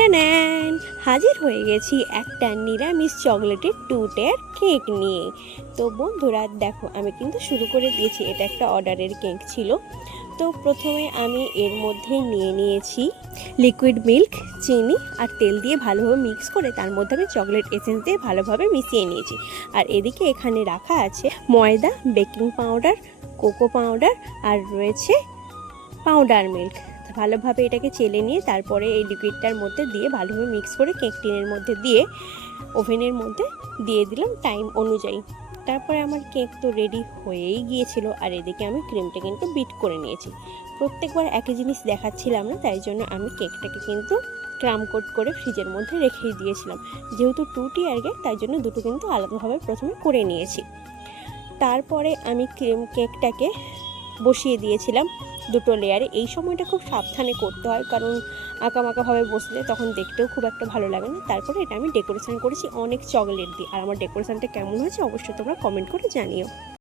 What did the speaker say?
Tan হাজির হয়ে গেছি একটা নিরামিষ চকলেটের টুটের কেক নিয়ে। তো বন্ধুরা দেখো, আমি কিন্তু শুরু করে দিয়েছি। এটা একটা অর্ডারের কেক ছিল। তো প্রথমে আমি এর মধ্যে নিয়ে নিয়েছি লিকুইড মিল্ক, চিনি আর তেল দিয়ে ভালোভাবে মিক্স করে তার মধ্যে আমি চকলেট এসেন্স দিয়ে ভালোভাবে মিশিয়ে নিয়েছি। আর এদিকে এখানে রাখা আছে ময়দা, বেকিং পাউডার, কোকো পাউডার আর রয়েছে পাউডার মিল্ক। ভালোভাবে এটাকে চেলে নিয়ে তারপরে এই লিকুইডটার মধ্যে দিয়ে ভালোভাবে মিক্স করে কেক টিনের মধ্যে দিয়ে ওভেনের মধ্যে দিয়ে দিলাম টাইম অনুযায়ী। তারপরে আমার কেক তো রেডি হয়েই গিয়েছিল। আর এদিকে আমি ক্রিমটা কিন্তু বিট করে নিয়েছি। প্রত্যেকবার একই জিনিস দেখাচ্ছিলাম না, তাই জন্য আমি কেকটাকে কিন্তু ক্রাম কোট করে ফ্রিজের মধ্যে রেখেই দিয়েছিলাম। যেহেতু 2 টিয়ার কেক, তাই জন্য দুটো কিন্তু আলাদাভাবে প্রথমে করে নিয়েছি। তারপরে আমি কেকটাকে বসিয়ে দিয়েছিলাম দুটো লেয়ারে। এই সময়টা খুব সাবধানে করতে হয়, কারণ আঁকামাকাভাবে বসলে তখন দেখতেও খুব একটা ভালো লাগে না। তারপরে এটা আমি ডেকোরেশন করেছি অনেক চকলেট দিয়ে। আর আমার ডেকোরেশনটা কেমন হয়েছে অবশ্যই তোমরা কমেন্ট করে জানিও।